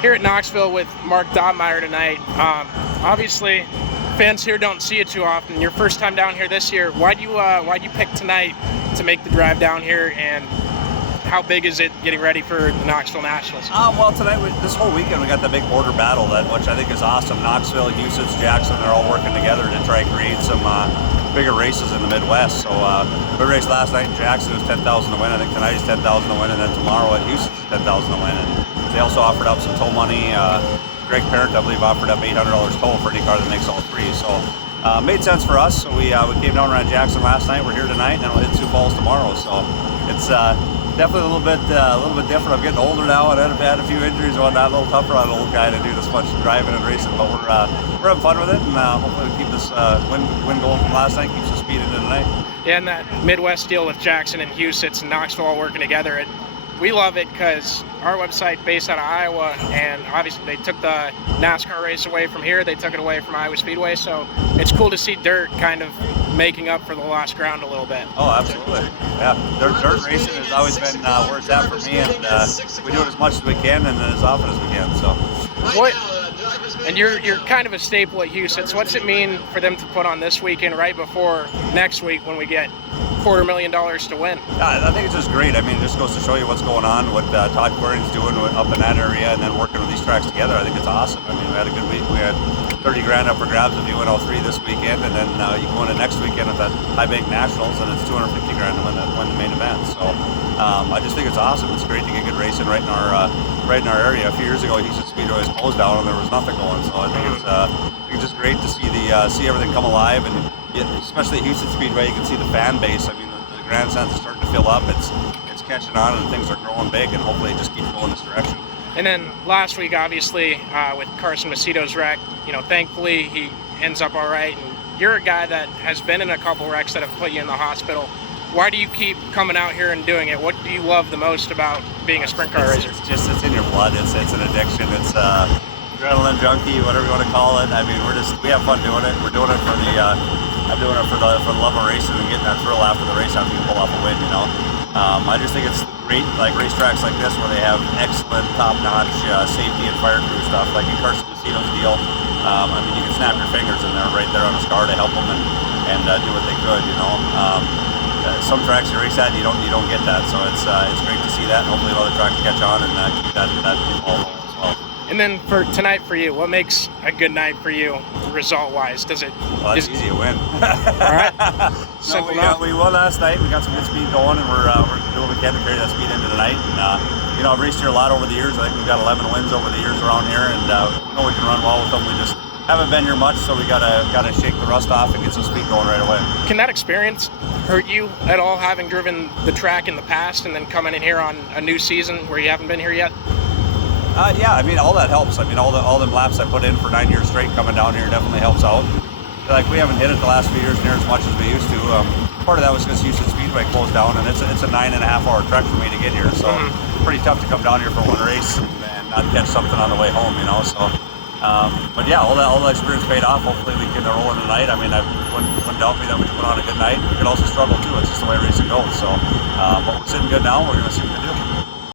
here at Knoxville with Mark Dobmeier tonight. Obviously, fans here don't see you too often. Your first time down here this year. Why'd you pick tonight to make the drive down here, and how big is it getting ready for the Knoxville Nationals? Well, tonight, this whole weekend, we got the big border battle, which I think is awesome. Knoxville, Huset, Jackson, they're all working together to try and create some bigger races in the Midwest. So we raced last night in Jackson, it was 10,000 to win. I think tonight is 10,000 to win, and then tomorrow at Huset is 10,000 to win. And they also offered up some tow money. Greg Parent, I believe, offered up $800 tow for any car that makes all three. So made sense for us. So we came down around Jackson last night. We're here tonight, and then we'll hit Sioux Falls tomorrow. So it's definitely a little bit different. I'm getting older now, and I've had a few injuries and whatnot. A little tougher on an old guy to do this much driving and racing, but we're having fun with it, and hopefully we keep this win going from last night, keeps the speed into tonight. Yeah, and that Midwest deal with Jackson and Huset and Knoxville all working together, we love it because our website based out of Iowa, and obviously they took the NASCAR race away from here, they took it away from Iowa Speedway, so it's cool to see dirt kind of making up for the lost ground a little bit. Oh, absolutely. Yeah, dirt racing has always been where it's at for me, and we do it as much as we can and as often as we can. So. And you're kind of a staple at Huset, so what's it mean for them to put on this weekend right before next week when we get $250,000 to win? I think it's just great. I mean, it just goes to show you what's going on, what Todd Quirin's doing up in that area, and then working with these tracks together. I think it's awesome. I mean, we had a good week. We had 30 grand up for grabs if you win all three this weekend, and then you go into next weekend with that High Bank Nationals, and it's 250 grand to win the main event. So I just think it's awesome. It's great to get good racing right in our area. A few years ago, Huset Speedway was closed down and there was nothing going. So I think it's just great to see everything come alive, and especially at Huset Speedway, you can see the fan base. I mean, the grandstands are starting to fill up. It's catching on, and things are growing big, and hopefully it just keeps going this direction. And then last week, obviously, with Carson Macito's wreck, thankfully he ends up all right. And you're a guy that has been in a couple wrecks that have put you in the hospital. Why do you keep coming out here and doing it? What do you love the most about being a sprint car racer? It's in your blood. It's an addiction. It's adrenaline junkie, whatever you want to call it. I mean, we have fun doing it. We're doing it for I'm doing it for the love of racing and getting that thrill after the race after you pull off a win. I just think it's great, like racetracks like this where they have excellent, top-notch safety and fire crew stuff, like in Carson Macito's deal. I mean, you can snap your fingers and they're right there on his car to help them and do what they could. Some tracks you race at, you don't get that, so it's great to see that, and hopefully other tracks catch on and keep that all rolling as well. And then for tonight for you, what makes a good night for you, result-wise? Does it? Well, it's easy to win. All right. We won last night. We got some good speed going, and we're doing what we can to carry that speed into tonight. And I've raced here a lot over the years. I think we've got 11 wins over the years around here, and we know we can run well with them. We just haven't been here much, so we gotta shake the rust off and get some speed going right away. Can that experience hurt you at all, having driven the track in the past and then coming in here on a new season where you haven't been here yet? Yeah, I mean, all that helps. I mean, all them laps I put in for 9 years straight coming down here definitely helps out. Like, we haven't hit it the last few years near as much as we used to. Part of that was because Huset Speedway closed down, and it's a 9.5-hour trek for me to get here. So pretty tough to come down here for one race and not catch something on the way home, So, but yeah, all that experience paid off. Hopefully we can roll in tonight. I mean, I wouldn't doubt me that we can put on a good night. We could also struggle too. It's just the way racing goes. So, but we're sitting good now. We're going to see.